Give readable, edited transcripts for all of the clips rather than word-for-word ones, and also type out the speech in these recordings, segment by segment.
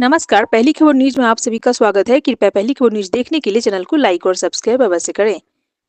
नमस्कार। पहली खबर न्यूज में आप सभी का स्वागत है। कृपया पहली खबर न्यूज देखने के लिए चैनल को लाइक और सब्सक्राइब अवश्य करें।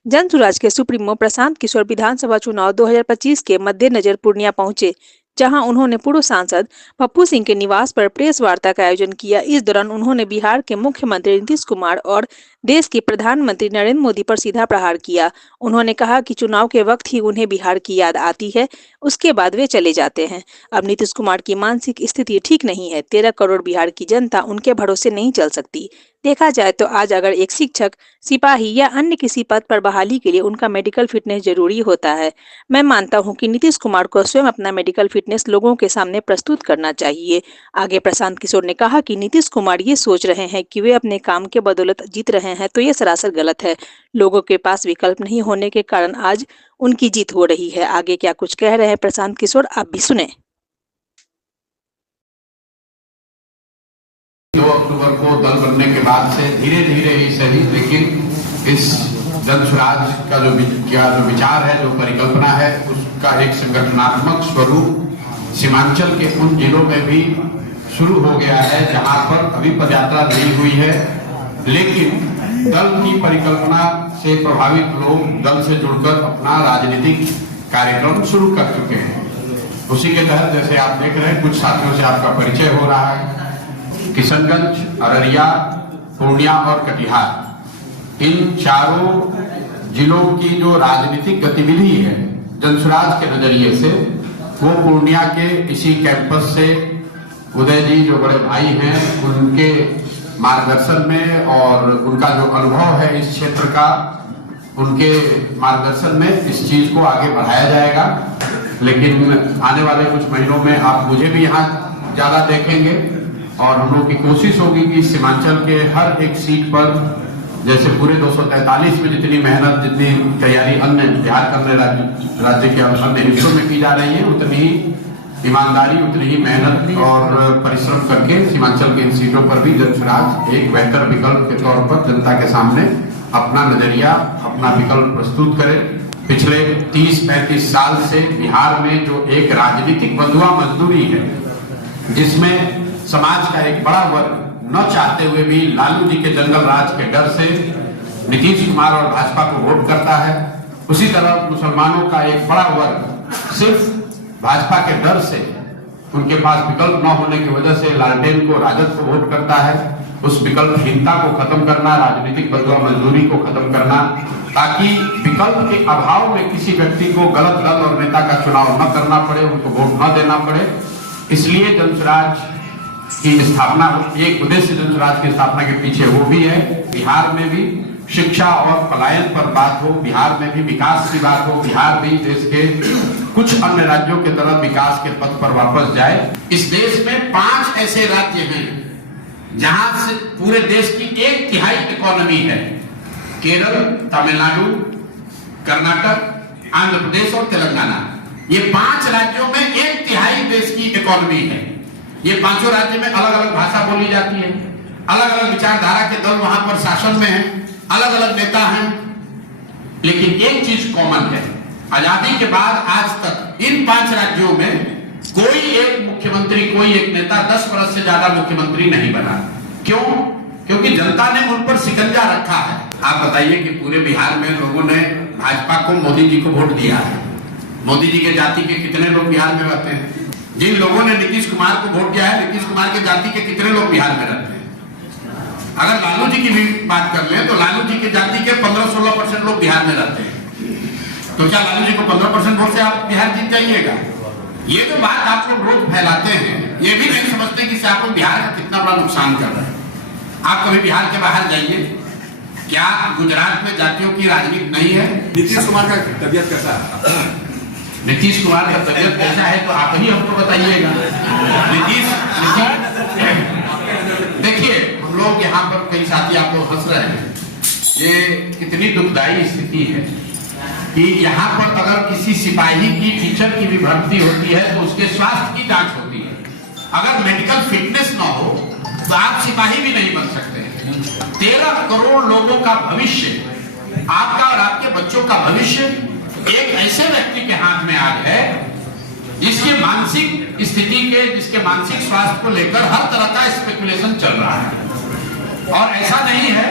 जनसुराज के सुप्रीमो प्रशांत किशोर विधानसभा चुनाव 2025 के मद्देनजर पूर्णिया पहुंचे, जहां उन्होंने पूर्व सांसद पप्पू सिंह के निवास पर प्रेस वार्ता का आयोजन किया। इस दौरान उन्होंने बिहार के मुख्यमंत्री नीतीश कुमार और देश के प्रधानमंत्री नरेंद्र मोदी पर सीधा प्रहार किया। उन्होंने कहा कि चुनाव के वक्त ही उन्हें बिहार की याद आती है, उसके बाद वे चले जाते हैं। अब नीतीश कुमार की मानसिक स्थिति ठीक नहीं है। 13 करोड़ बिहार की जनता उनके भरोसे नहीं चल सकती। देखा जाए तो आज अगर एक शिक्षक, सिपाही या अन्य किसी पद पर बहाली के लिए उनका मेडिकल फिटनेस जरूरी होता है। मैं मानता हूं कि नीतीश कुमार को स्वयं अपना मेडिकल फिटनेस लोगों के सामने प्रस्तुत करना चाहिए। आगे प्रशांत किशोर ने कहा कि नीतीश कुमार ये सोच रहे हैं कि वे अपने काम के बदौलत जीत रहे हैं, तो ये सरासर गलत है। लोगों के पास विकल्प नहीं होने के कारण आज उनकी जीत हो रही है। आगे क्या कुछ कह रहे हैं प्रशांत किशोर, आप भी सुने। 2 अक्टूबर को दल बनने के बाद से धीरे धीरे ही सही, लेकिन इस जनसुराज का जो विचार है, जो परिकल्पना है, उसका एक संगठनात्मक स्वरूप सीमांचल के उन जिलों में भी शुरू हो गया है जहां पर अभी पदयात्रा नहीं हुई है, लेकिन दल की परिकल्पना से प्रभावित लोग दल से जुड़कर अपना राजनीतिक कार्यक्रम शुरू कर चुके हैं। उसी के तहत जैसे आप देख रहे हैं, कुछ साथियों से आपका परिचय हो रहा है। किशनगंज, अररिया, पूर्णिया और कटिहार, इन चारों जिलों की जो राजनीतिक गतिविधि है जनसुराज के नजरिए से, वो पूर्णिया के इसी कैंपस से उदय जी जो बड़े भाई हैं, उनके मार्गदर्शन में और उनका जो अनुभव है इस क्षेत्र का, उनके मार्गदर्शन में इस चीज को आगे बढ़ाया जाएगा। लेकिन आने वाले कुछ महीनों में आप मुझे भी यहाँ ज्यादा देखेंगे और हम लोग की कोशिश होगी कि सीमांचल के हर एक सीट पर, जैसे पूरे 243 में जितनी मेहनत, जितनी तैयारी अन्य बिहार के अन्य राज्य के अन्य हिस्सों में की जा रही है, उतनी ही ईमानदारी, उतनी ही मेहनत और परिश्रम करके सीमांचल की इन सीटों पर भी जनसुराज एक बेहतर विकल्प के तौर पर जनता के सामने अपना नजरिया, अपना विकल्प प्रस्तुत करे। पिछले 30-35 साल से बिहार में जो एक राजनीतिक बंधुआ मजदूरी है, जिसमें समाज का एक बड़ा वर्ग न चाहते हुए भी लालू जी के जंगल राज के डर से नीतीश कुमार और भाजपा को वोट करता है, उसी तरह मुसलमानों का एक बड़ा वर्ग सिर्फ भाजपा के डर से, उनके पास विकल्प न होने की वजह से लालटेन को, राजद को वोट करता है। उस विकल्पहीनता को खत्म करना, राजनीतिक बंधुआ मजदूरी को खत्म करना, ताकि विकल्प के अभाव में किसी व्यक्ति को गलत दल और नेता का चुनाव न करना पड़े, उनको वोट न देना पड़े। इसलिए जनसुराज की स्थापना, एक उद्देश्य जनसुराज की स्थापना के पीछे वो भी है, बिहार में भी शिक्षा और पलायन पर बात हो, बिहार में भी विकास की बात हो, बिहार भी देश के कुछ अन्य राज्यों की तरह विकास के पथ पर वापस जाए। इस देश में 5 ऐसे राज्य हैं जहां से पूरे देश की 1/3 इकोनॉमी है। केरल, तमिलनाडु, कर्नाटक, आंध्र प्रदेश और तेलंगाना। ये 5 राज्यों में 1/3 देश की इकोनॉमी है। ये 5 राज्य में अलग अलग भाषा बोली जाती है, अलग अलग विचारधारा के दल वहां पर शासन में हैं, अलग अलग नेता हैं, लेकिन एक चीज कॉमन है, आजादी के बाद आज तक इन 5 राज्यों में कोई एक मुख्यमंत्री, कोई एक नेता 10 वर्ष से ज्यादा मुख्यमंत्री नहीं बना। क्यों? क्योंकि जनता ने उन पर शिकंजा रखा है। आप बताइए कि पूरे बिहार में लोगों ने भाजपा को, मोदी जी को वोट दिया है। मोदी जी के जाति के कितने लोग बिहार में रहते हैं? जिन लोगों ने नीतीश कुमार को वोट दिया है, नीतीश कुमार के जाति के कितने लोग बिहार में रहते हैं? अगर लालू जी की भी बात कर ले तो लालू जी के जाति के 15-16% लोग बिहार में रहते हैं। तो क्या लालू जी को 15% वोट से आप बिहार जीत जाइएगा? ये जो बात आप लोग रोज फैलाते हैं, ये भी नहीं समझते कि आप लोग बिहार का कितना बड़ा नुकसान कर रहे हैं। आप कभी बिहार के बाहर जाइए, क्या गुजरात में जातियों की राजनीति नहीं है? नीतीश कुमार का तबियत कैसा है? नीतीश कुमार का तबियत कैसा है तो आप ही हमको बताइएगा। नीतीश देखिए, हम लोग यहाँ पर कई साथी आप लोग हंस रहे हैं, ये कितनी दुखदायी स्थिति है कि यहाँ पर अगर किसी सिपाही की, टीचर की भी भर्ती होती है तो उसके स्वास्थ्य की जांच होती है। अगर मेडिकल फिटनेस ना हो तो आप सिपाही भी नहीं बन सकते। 13 करोड़ लोगों का भविष्य, आपका और आपके बच्चों का भविष्य एक ऐसे व्यक्ति के हाथ में आज है इसके मानसिक स्थिति के, जिसके मानसिक स्वास्थ्य को लेकर हर तरह का स्पेकुलेशन चल रहा है। और ऐसा नहीं है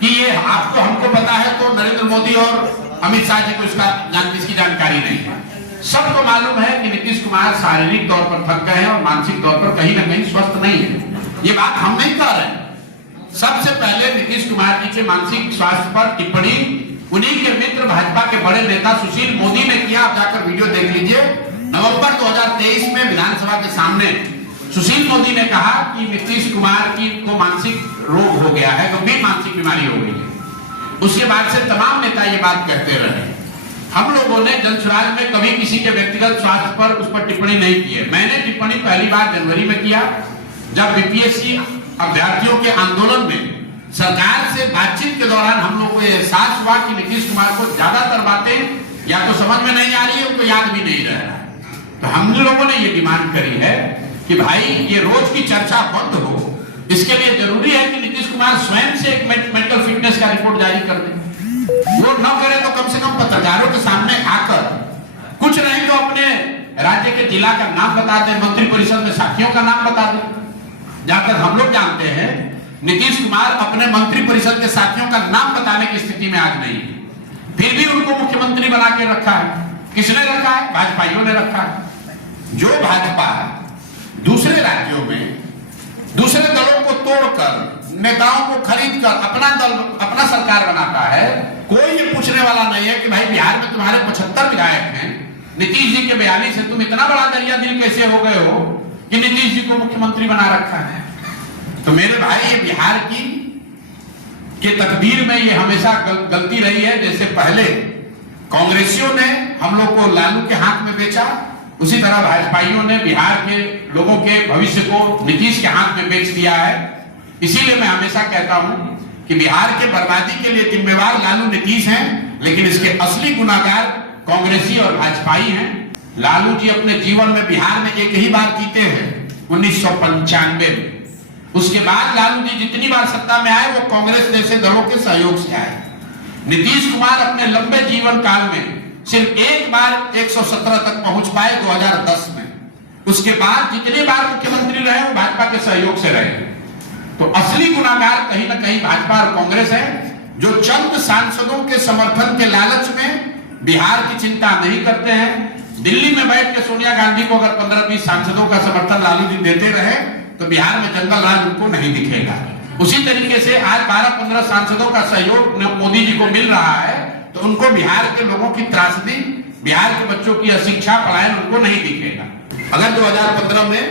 कि ये आपको हमको पता है तो नरेंद्र मोदी और अमित शाह जी को इसकी जानकारी नहीं है। सबको मालूम है कि नीतीश कुमार शारीरिक तौर पर थक गए हैं और मानसिक तौर पर कहीं ना कहीं स्वस्थ नहीं है। ये बात हम नहीं कह रहे। सबसे पहले नीतीश कुमार जी के मानसिक स्वास्थ्य पर टिप्पणी उन्हीं के मित्र भाजपा के बड़े नेता सुशील मोदी ने किया। आप जाकर वीडियो देख लीजिए। नवंबर 2023 में विधानसभा के सामने सुशील मोदी ने कहा कि नीतीश कुमार की को मानसिक रोग हो गया है, गंभीर मानसिक बीमारी हो गई है। उसके बाद से तमाम नेता ये बात कहते रहे। हम लोगों ने जनसुराज में कभी किसी के व्यक्तिगत स्वास्थ्य पर उस पर टिप्पणी नहीं की है। मैंने टिप्पणी पहली बार जनवरी में किया, जब बीपीएससी अभ्यर्थियों के आंदोलन में सरकार से बातचीत के दौरान हम लोगों को एहसास हुआ कि नीतीश कुमार को ज्यादातर बातें या तो समझ में नहीं आ रही है, उनको याद भी नहीं रह रहा है। तो हम लोगों ने ये डिमांड करी है कि भाई ये रोज की चर्चा बंद हो। इसके लिए जरूरी है कि नीतीश कुमार स्वयं से एक मेंटल फिटनेस का रिपोर्ट जारी कर दे। वो न करे तो कम से कम पत्रकारों के सामने आकर, कुछ नहीं तो अपने राज्य के जिला का नाम बता दे, मंत्रिपरिषद में साथियों का नाम बता दे। जहां तक हम लोग जानते हैं नीतीश कुमार अपने मंत्रिपरिषद के साथियों का नाम बताने की स्थिति में आज नहीं है। फिर भी उनको मुख्यमंत्री बना के रखा है। किसने रखा है? भाजपाइयों ने रखा है। जो भाजपा दूसरे राज्यों में दूसरे दलों को तोड़कर, नेताओं को खरीद कर अपना दल, अपना सरकार बनाता है, कोई ये पूछने वाला नहीं है कि भाई बिहार में तुम्हारे 75 विधायक हैं, नीतीश जी के 42 है, तुम इतना बड़ा दरिया दिल कैसे हो गए हो कि नीतीश जी को मुख्यमंत्री बना रखा है। तो मेरे भाई, ये बिहार की के तकदीर में ये हमेशा गलती रही है। जैसे पहले कांग्रेसियों ने हम लोग को लालू के हाथ में बेचा, उसी तरह भाजपाइयों ने बिहार के लोगों के भविष्य को नीतीश के हाथ में बेच दिया है। इसीलिए मैं हमेशा कहता हूं कि बिहार के बर्बादी के लिए जिम्मेवार लालू नीतीश हैं, लेकिन इसके असली गुनाहगार कांग्रेसी और भाजपाई हैं। लालू जी अपने जीवन में बिहार में एक ही बार जीते हैं, 1995 में। उसके बाद लालू जी जितनी बार सत्ता में आए वो कांग्रेस जैसे दलों के सहयोग से आए। नीतीश कुमार अपने लंबे जीवन काल में सिर्फ एक बार 117 तक पहुंच पाए 2010 में। उसके बाद जितनी बार मुख्यमंत्री रहे वो भाजपा के सहयोग से रहे। तो असली गुनाहगार कहीं ना कहीं भाजपा और कांग्रेस है, जो चंद सांसदों के समर्थन के लालच में बिहार की चिंता नहीं करते हैं। दिल्ली में बैठ के सोनिया गांधी को अगर 15-20 सांसदों का समर्थन लालू जी देते रहे तो बिहार में जंगल राज उनको नहीं दिखेगा। उसी तरीके से आज 12-15 सांसदों का सहयोग मोदी जी को मिल रहा है, तो उनको बिहार के लोगों की त्रासदी, बिहार के बच्चों की अशिक्षा, पलायन उनको नहीं दिखेगा। अगर 2015 में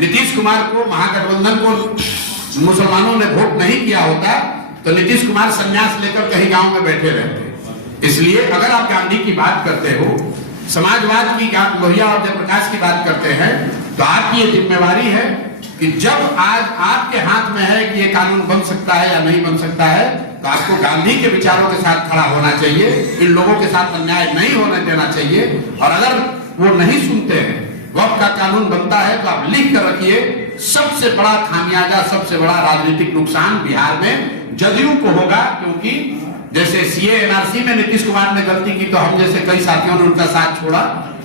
नीतीश कुमार को, महागठबंधन को मुसलमानों ने वोट नहीं किया होता तो नीतीश कुमार संन्यास लेकर कहीं गांव में बैठे रहते। इसलिए अगर आप गांधी की बात करते हो, समाजवाद की, लोहिया और जयप्रकाश की बात करते हैं, तो आपकी ये जिम्मेवारी है कि जब आज आपके हाथ में है कि ये कानून बन सकता है या नहीं बन सकता है, तो आपको गांधी के विचारों के साथ खड़ा होना चाहिए। इन लोगों के साथ अन्याय नहीं होने देना चाहिए। और अगर वो नहीं सुनते हैं, वक्त का कानून बनता है, तो आप लिख कर रखिए, सबसे बड़ा खामियाजा, सबसे बड़ा राजनीतिक नुकसान बिहार में जदयू को होगा। क्योंकि जैसे सीए एनआरसी में नीतीश कुमार ने गलती की तो हम जैसे कई साथियों ने उनका साथ छोड़ा।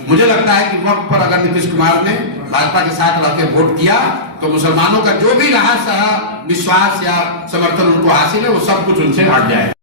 मुझे लगता है कि वक्त पर अगर नीतीश कुमार ने भाजपा के साथ रहकर वोट किया तो मुसलमानों का जो भी रहा सहा विश्वास या समर्थन उनको हासिल है, वो सब कुछ उनसे हट जाएगा।